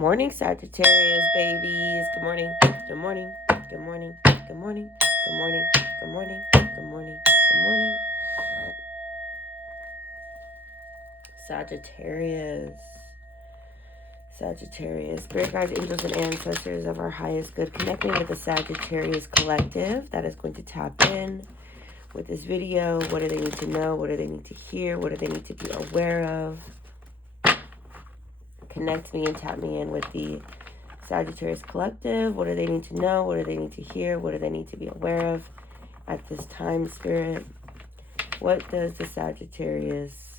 morning, Sagittarius babies. Good morning. Good morning. Good morning. Good morning. Good morning. Good morning. Good morning. Good morning. Sagittarius. Sagittarius. Spirit guides, angels, and ancestors of our highest good. Connect me with the Sagittarius collective that is going to tap in with this video. What do they need to know? What do they need to hear? What do they need to be aware of? Connect me and tap me in with the Sagittarius collective. What do they need to know? What do they need to hear? What do they need to be aware of at this time, Spirit? What does the Sagittarius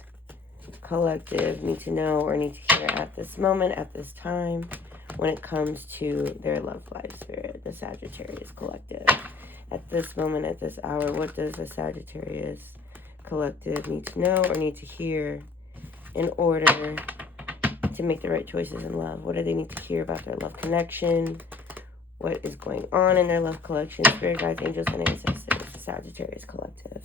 collective need to know or need to hear at this moment, at this time, when it comes to their love life, Spirit? The Sagittarius collective. At this moment, at this hour, what does the Sagittarius collective need to know or need to hear in order to make the right choices in love? What do they need to hear about their love connection? What is going on in their love collection? Spirit guides, angels, and ancestors. The Sagittarius collective.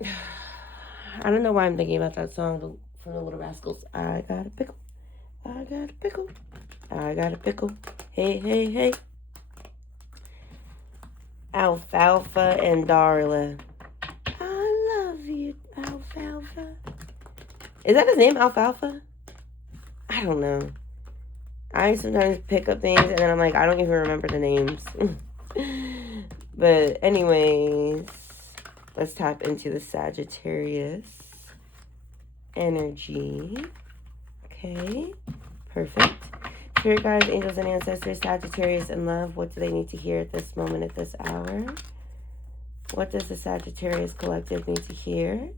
I don't know why I'm thinking about that song from the Little Rascals. I got a pickle. I got a pickle. I got a pickle. Hey, hey, hey. Alfalfa and Darla. I love you, Alfalfa. Is that his name, Alfalfa? I don't know. I sometimes pick up things and then I'm like, I don't even remember the names. But anyways, let's tap into the Sagittarius energy. Okay, perfect. Spirit guides, angels, and ancestors, Sagittarius in love. What do they need to hear at this moment, at this hour? What does the Sagittarius collective need to hear?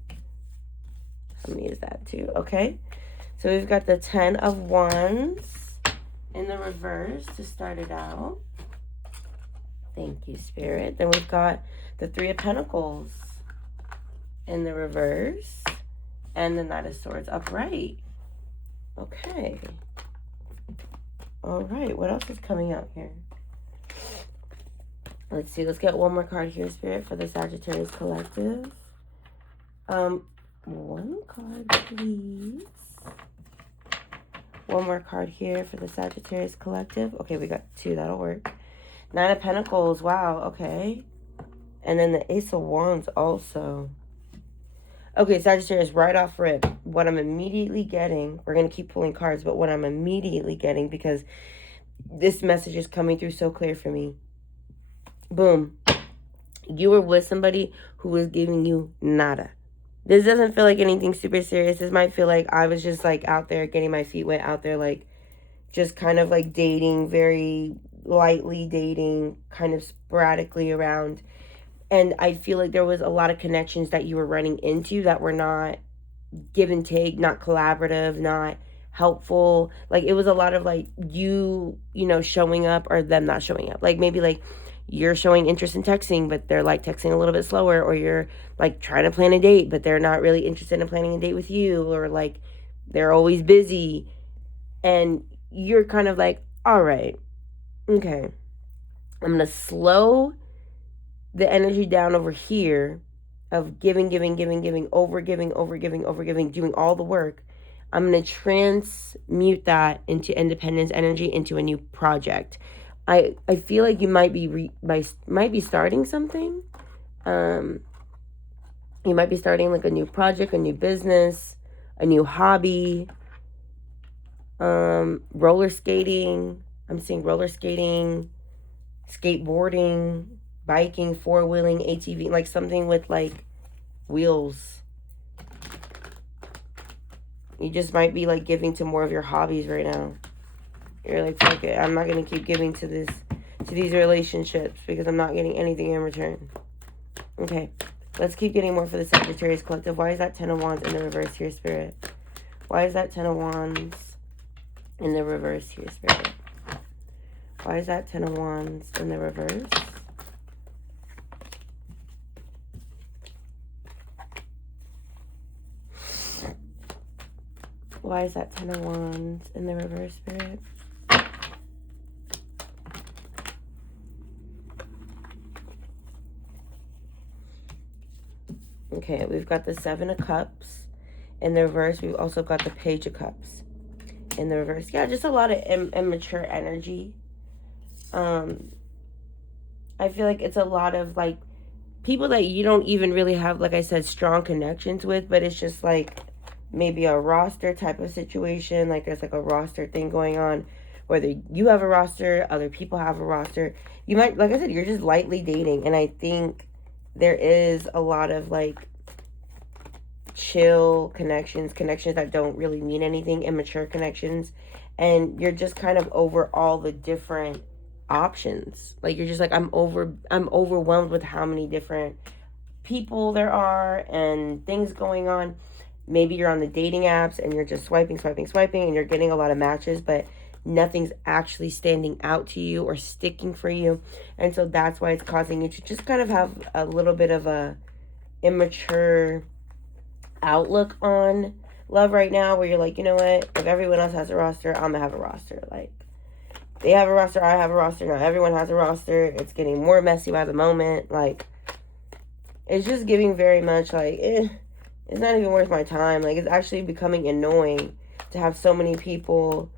I'm going to use that too. Okay. So we've got the 10 of Wands in the reverse to start it out. Thank you, Spirit. Then we've got the 3 of Pentacles in the reverse. And the Knight of Swords upright. Okay. All right, what else is coming out here? Let's see, let's get one more card here, Spirit, for the Sagittarius collective. One card, please. One more card here for the Sagittarius collective. Okay, we got 2, that'll work. 9 of Pentacles, wow, okay. And then the Ace of Wands also. Okay, Sagittarius, right off rip, what I'm immediately getting, we're going to keep pulling cards, but what I'm immediately getting, because this message is coming through so clear for me. Boom. You were with somebody who was giving you nada. This doesn't feel like anything super serious. This might feel like I was just like out there getting my feet wet out there, like just kind of like dating, very lightly dating, kind of sporadically around. And I feel like there was a lot of connections that you were running into that were not give and take, not collaborative, not helpful. Like it was a lot of like you know, showing up or them not showing up. Like maybe like you're showing interest in texting, but they're like texting a little bit slower, or you're like trying to plan a date, but they're not really interested in planning a date with you, or like they're always busy. And you're kind of like, all right, okay, I'm going to slow the energy down over here of giving, over giving, doing all the work. I'm going to transmute that into independence energy, into a new project. I feel like you might be starting something. You might be starting like a new project, a new business, a new hobby. Roller skating. I'm seeing roller skating, skateboarding, biking, four-wheeling, ATV, like something with like wheels. You just might be like giving to more of your hobbies right now. You're like, fuck it, I'm not gonna keep giving to these relationships because I'm not getting anything in return. Okay, let's keep getting more for the Sagittarius collective. Why is that 10 of Wands in the reverse here, Spirit? Why is that 10 of Wands in the reverse here, Spirit? Why is that 10 of Wands in the reverse? Why is that 10 of Wands in the reverse, Spirit? Okay, we've got the Seven of Cups. In the reverse, we've also got the Page of Cups. In the reverse, yeah, just a lot of immature energy. I feel like it's a lot of like people that you don't even really have, like I said, strong connections with, but it's just like maybe a roster type of situation. Like there's like a roster thing going on, whether you have a roster, other people have a roster. You might, like I said, you're just lightly dating. And I think there is a lot of like chill connections that don't really mean anything, immature connections. And you're just kind of over all the different options. Like you're just like, I'm overwhelmed with how many different people there are and things going on. Maybe you're on the dating apps and you're just swiping and you're getting a lot of matches, but nothing's actually standing out to you or sticking for you. And so that's why it's causing you to just kind of have a little bit of a immature outlook on love right now, where you're like, you know what, if everyone else has a roster, I'm gonna have a roster. Like they have a roster, I have a roster, now everyone has a roster. It's getting more messy by the moment. Like it's just giving very much like it's not even worth my time. Like it's actually becoming annoying to have so many people,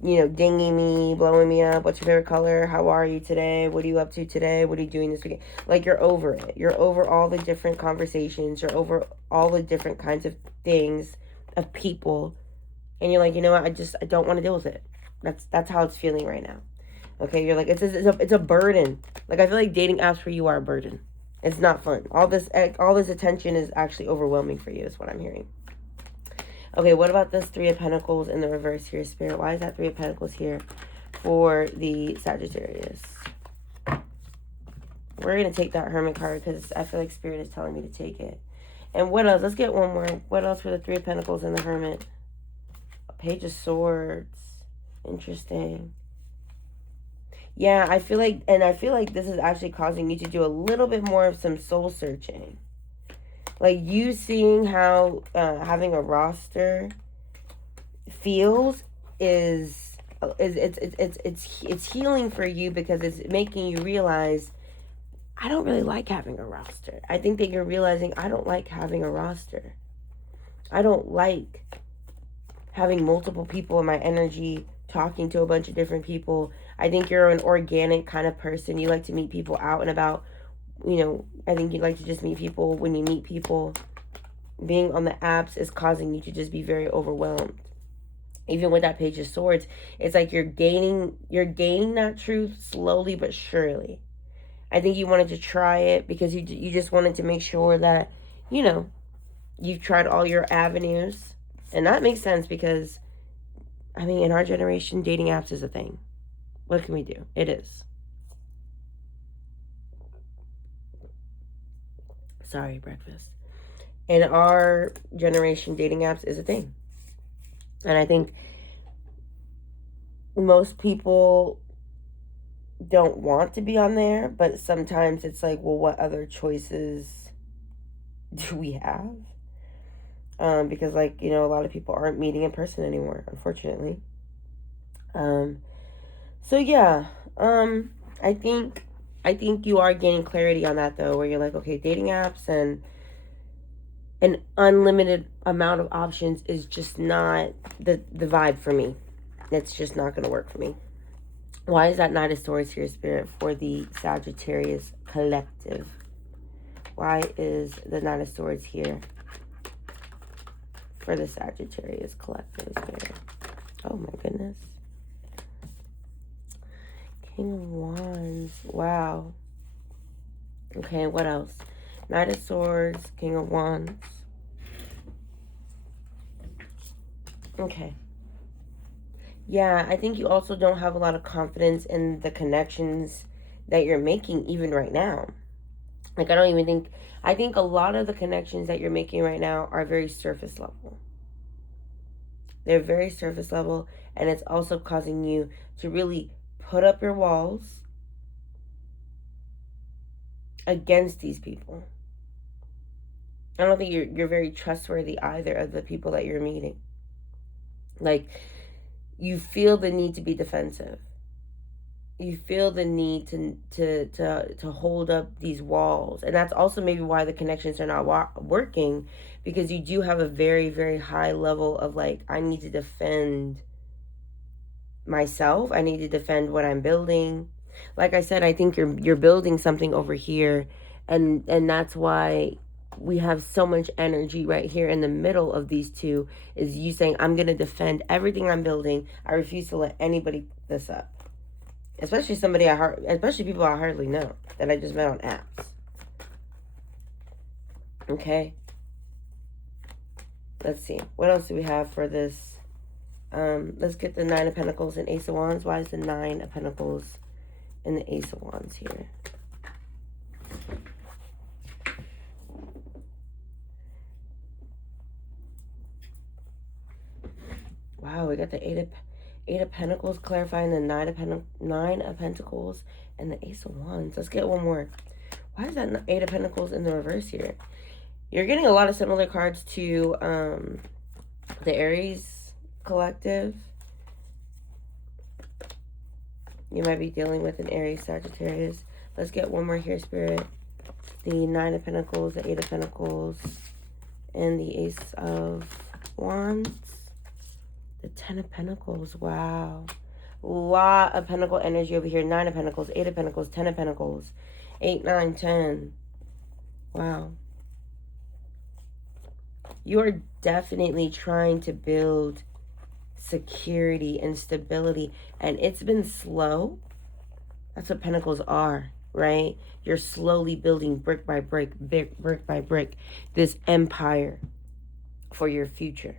you know, dinging me, blowing me up. What's your favorite color? How are you today? What are you up to today? What are you doing this weekend? Like you're over it. You're over all the different conversations. You're over all the different kinds of things, of people. And you're like, you know what? I don't want to deal with it. That's how it's feeling right now. Okay, you're like, it's a burden. Like I feel like dating apps for you are a burden. It's not fun. All this attention is actually overwhelming for you, is what I'm hearing. Okay, what about this Three of Pentacles in the reverse here, Spirit? Why is that Three of Pentacles here for the Sagittarius? We're going to take that Hermit card because I feel like Spirit is telling me to take it. And what else? Let's get one more. What else for the Three of Pentacles and the Hermit? Page of Swords. Interesting. Yeah, I feel like this is actually causing you to do a little bit more of some soul searching. Like you seeing how having a roster feels is it's healing for you, because it's making you realize, I don't really like having a roster. I think that you're realizing, I don't like having a roster. I don't like having multiple people in my energy, talking to a bunch of different people. I think you're an organic kind of person. You like to meet people out and about. You know, I think you like to just meet people when you meet people. Being on the apps is causing you to just be very overwhelmed. Even with that Page of Swords, it's like you're gaining that truth slowly but surely. I think you wanted to try it because you just wanted to make sure that, you know, you've tried all your avenues. And that makes sense because, I mean, in our generation, dating apps is a thing. What can we do? It is. Sorry, breakfast. In our generation, dating apps is a thing. And I think most people don't want to be on there, but sometimes it's like, well, what other choices do we have? Because, like, you know, a lot of people aren't meeting in person anymore, unfortunately. So yeah, I think you are gaining clarity on that, though, where you're like, okay, dating apps and an unlimited amount of options is just not the vibe for me. It's just not going to work for me. Why is that Knight of Swords here, Spirit, for the Sagittarius collective? Why is the Knight of Swords here for the Sagittarius collective, Spirit? Oh my goodness. King of Wands. Wow. Okay, what else? Knight of Swords, King of Wands. Okay. Yeah, I think you also don't have a lot of confidence in the connections that you're making even right now. Like, I think a lot of the connections that you're making right now are very surface level. They're very surface level, and it's also causing you to really put up your walls against these people. I don't think you're very trustworthy either of the people that you're meeting. Like, you feel the need to be defensive. you feel the need to hold up these walls, and that's also maybe why the connections are not working, because you do have a very, very high level of like, I need to defend myself, I need to defend what I'm building. Like I said, I think you're building something over here, and that's why we have so much energy right here in the middle of these two, is you saying, I'm going to defend everything I'm building. I refuse to let anybody this up. Especially especially people I hardly know that I just met on apps. Okay. Let's see. What else do we have for this? Let's get the Nine of Pentacles and Ace of Wands. Why is the Nine of Pentacles and the Ace of Wands here? Wow, we got the Eight of Pentacles clarifying the Nine of Pentacles and the Ace of Wands. Let's get one more. Why is that Eight of Pentacles in the reverse here? You're getting a lot of similar cards to the Aries collective. You might be dealing with an Aries Sagittarius. Let's get one more here, Spirit. The Nine of Pentacles, the Eight of Pentacles, and the Ace of Wands. The Ten of Pentacles. Wow. A lot of Pentacle energy over here. Nine of Pentacles, Eight of Pentacles, Ten of Pentacles, 8, 9, 10. Wow. You are definitely trying to build security and stability, and it's been slow. That's what Pentacles are, right? You're slowly building brick by brick, brick by brick, this empire for your future.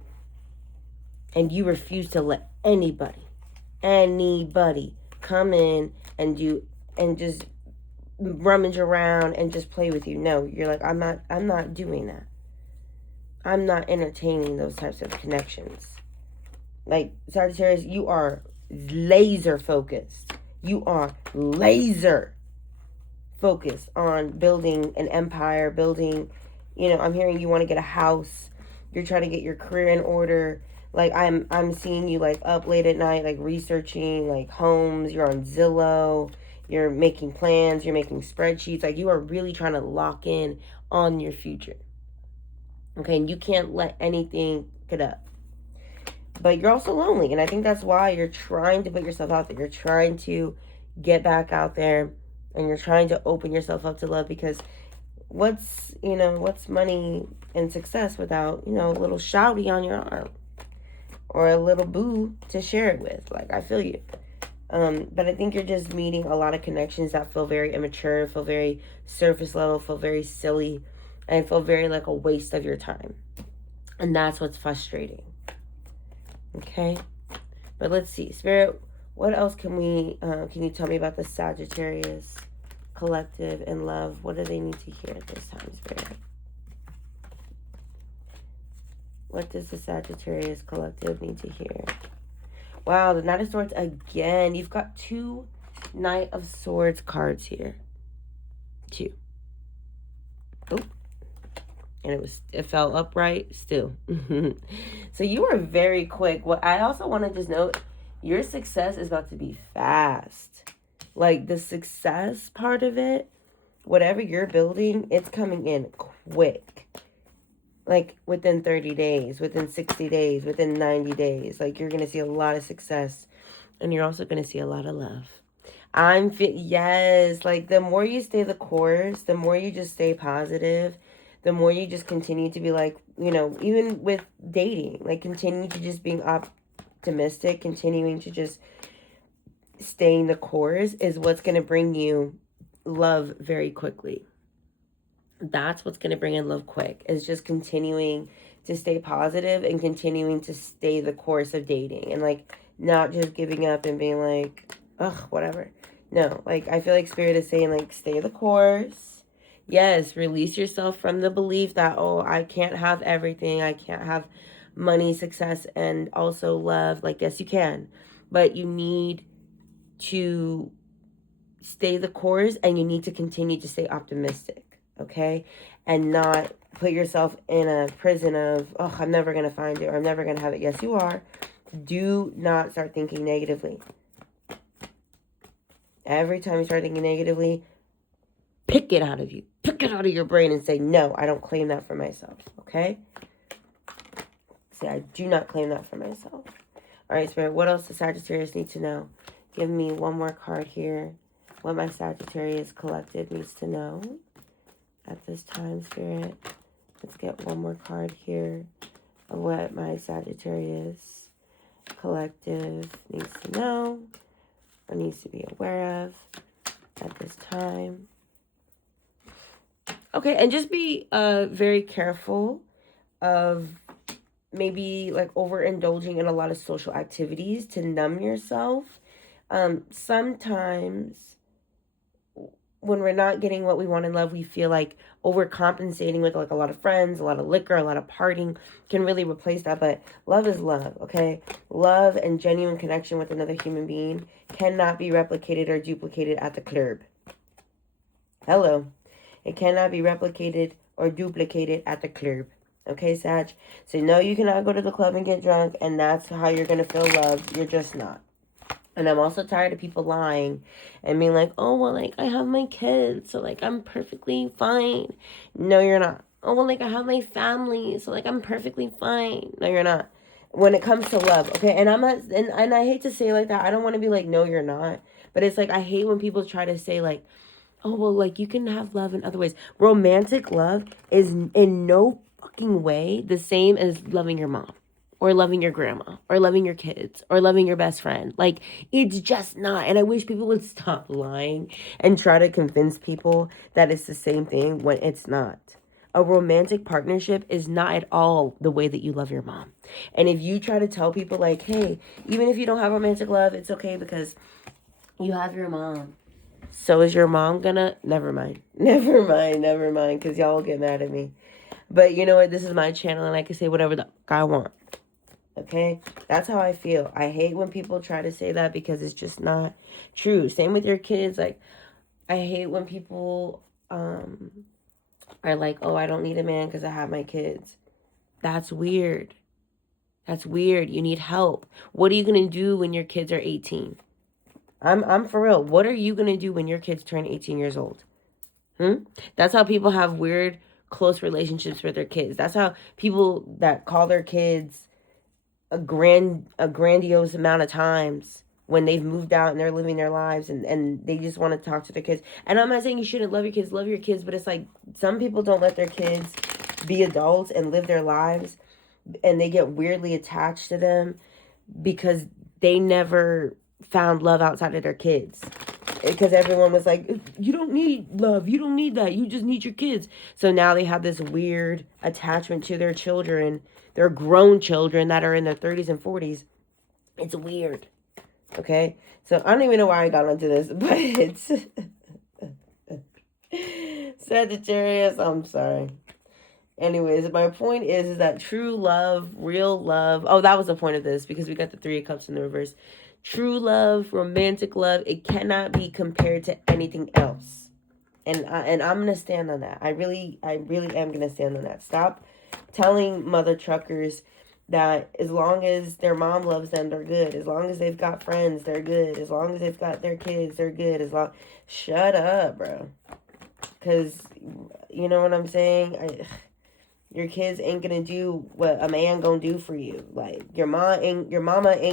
And you refuse to let anybody come in and just rummage around and just play with you. No, you're like, I'm not doing that. I'm not entertaining those types of connections. Like, Sagittarius, you are laser focused. You are laser focused on building an empire, building, I'm hearing you want to get a house. You're trying to get your career in order. Like, I'm seeing you, like, up late at night, like, researching, like, homes. You're on Zillow. You're making plans. You're making spreadsheets. Like, you are really trying to lock in on your future. Okay, and you can't let anything get up. But you're also lonely, and I think that's why you're trying to put yourself out there. You're trying to get back out there, and you're trying to open yourself up to love, because what's money and success without, a little shouty on your arm or a little boo to share it with? Like, I feel you. But I think you're just meeting a lot of connections that feel very immature, feel very surface level, feel very silly, and feel very like a waste of your time. And that's what's frustrating. Okay? But let's see. Spirit, what else can you tell me about the Sagittarius collective and love? What do they need to hear this time, Spirit? What does the Sagittarius collective need to hear? Wow, the Knight of Swords again. You've got 2 Knight of Swords cards here. 2. Oh. And it fell upright still. So you are very quick. What I also want to just note, your success is about to be fast. Like, the success part of it, whatever you're building, it's coming in quick. Like, within 30 days, within 60 days, within 90 days. Like, you're going to see a lot of success. And you're also going to see a lot of love. Yes, like, the more you stay the course, the more you just stay positive, the more you just continue to be like, even with dating, like, continue to just being optimistic, continuing to just staying the course is what's going to bring you love very quickly. That's what's going to bring in love quick, is just continuing to stay positive and continuing to stay the course of dating, and like not just giving up and being like, ugh, whatever. No, like, I feel like Spirit is saying, like, stay the course. Yes, release yourself from the belief that, oh, I can't have everything. I can't have money, success, and also love. Like, yes, you can. But you need to stay the course, and you need to continue to stay optimistic, okay? And not put yourself in a prison of, oh, I'm never going to find it, or I'm never going to have it. Yes, you are. Do not start thinking negatively. Every time you start thinking negatively, pick it out of you. Pick it out of your brain and say, no, I don't claim that for myself. Okay? Say, I do not claim that for myself. All right, Spirit, what else does Sagittarius need to know? Give me one more card here. What my Sagittarius collective needs to know at this time, Spirit. Let's get one more card here of what my Sagittarius collective needs to know or needs to be aware of at this time. Okay, and just be very careful of maybe like overindulging in a lot of social activities to numb yourself. Sometimes when we're not getting what we want in love, we feel like overcompensating with like a lot of friends, a lot of liquor, a lot of partying can really replace that. But love is love, okay? Love and genuine connection with another human being cannot be replicated or duplicated at the club. Hello. It cannot be replicated or duplicated at the club. Okay, Sag? So no, you cannot go to the club and get drunk, and that's how you're going to feel loved. You're just not. And I'm also tired of people lying and being like, oh, well, like, I have my kids, so, like, I'm perfectly fine. No, you're not. Oh, well, like, I have my family, so, like, I'm perfectly fine. No, you're not. When it comes to love, okay? And I'm not, and I hate to say it like that. I don't want to be like, no, you're not. But it's like, I hate when people try to say, like, oh, well, like, you can have love in other ways. Romantic love is in no fucking way the same as loving your mom or loving your grandma or loving your kids or loving your best friend. Like, it's just not. And I wish people would stop lying and try to convince people that it's the same thing when it's not. A romantic partnership is not at all the way that you love your mom. And if you try to tell people like, hey, even if you don't have romantic love, it's okay because you have your mom. So is your mom gonna? Never mind, because y'all will get mad at me. But you know what? This is my channel, and I can say whatever the fuck I want. Okay? That's how I feel. I hate when people try to say that because it's just not true. Same with your kids. Like, I hate when people are like, oh, I don't need a man because I have my kids. That's weird. That's weird. You need help. What are you gonna do when your kids are 18? I'm for real. What are you going to do when your kids turn 18 years old? That's how people have weird, close relationships with their kids. That's how people that call their kids a grandiose amount of times when they've moved out and they're living their lives and they just want to talk to their kids. And I'm not saying you shouldn't love your kids, but it's like some people don't let their kids be adults and live their lives, and they get weirdly attached to them because they never found love outside of their kids, because everyone was like, you don't need love, you don't need that, you just need your kids. So now they have this weird attachment to their children, their grown children that are in their 30s and 40s. It's weird. Okay, so I don't even know why I got onto this, but it's Sagittarius, I'm sorry. Anyways, my point is that true love, real love, oh, that was the point of this, because we got the 3 of Cups in the reverse. True love, romantic love, it cannot be compared to anything else. And I'm going to stand on that. I really am going to stand on that. Stop telling mother truckers that as long as their mom loves them, they're good. As long as they've got friends, they're good. As long as they've got their kids, they're good. Shut up, bro. Because, you know what I'm saying? Your kids ain't gonna do what a man gonna do for you. Like, your mama ain't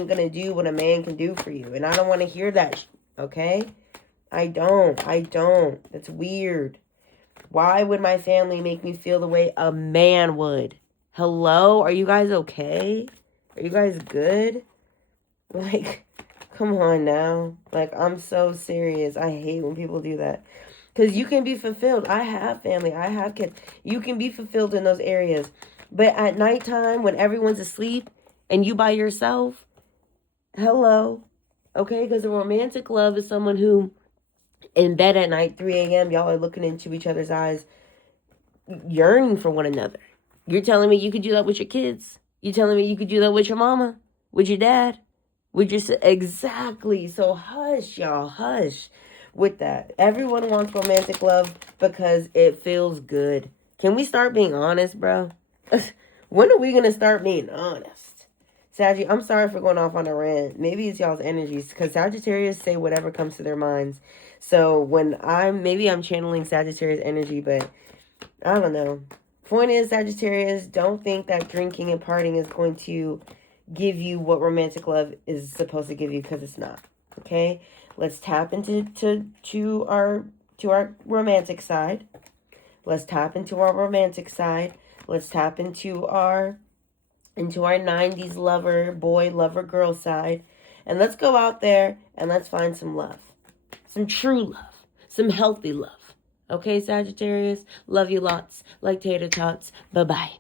gonna do what a man can do for you. And I don't want to hear that, okay? I don't. That's weird. Why would my family make me feel the way a man would? Hello? Are you guys okay? Are you guys good? Like, come on now. Like, I'm so serious. I hate when people do that. Because you can be fulfilled. I have family. I have kids. You can be fulfilled in those areas. But at nighttime, when everyone's asleep and you by yourself, hello. Okay? Because a romantic love is someone who, in bed at night, 3 a.m., y'all are looking into each other's eyes, yearning for one another. You're telling me you could do that with your kids? You're telling me you could do that with your mama? With your dad? With your... Exactly. So hush, y'all. Hush. With that, everyone wants romantic love because it feels good. Can we start being honest, bro? When are we gonna start being honest? Saggy, I'm sorry for going off on a rant. Maybe it's y'all's energies, because Sagittarius say whatever comes to their minds. So when maybe I'm channeling Sagittarius energy, but I don't know. Point is, Sagittarius, don't think that drinking and partying is going to give you what romantic love is supposed to give you, because it's not. Okay? Let's tap into our romantic side. Let's tap into our romantic side. Let's tap into our 90s lover girl side. And let's go out there and let's find some love. Some true love. Some healthy love. Okay, Sagittarius? Love you lots. Like tater tots. Bye-bye.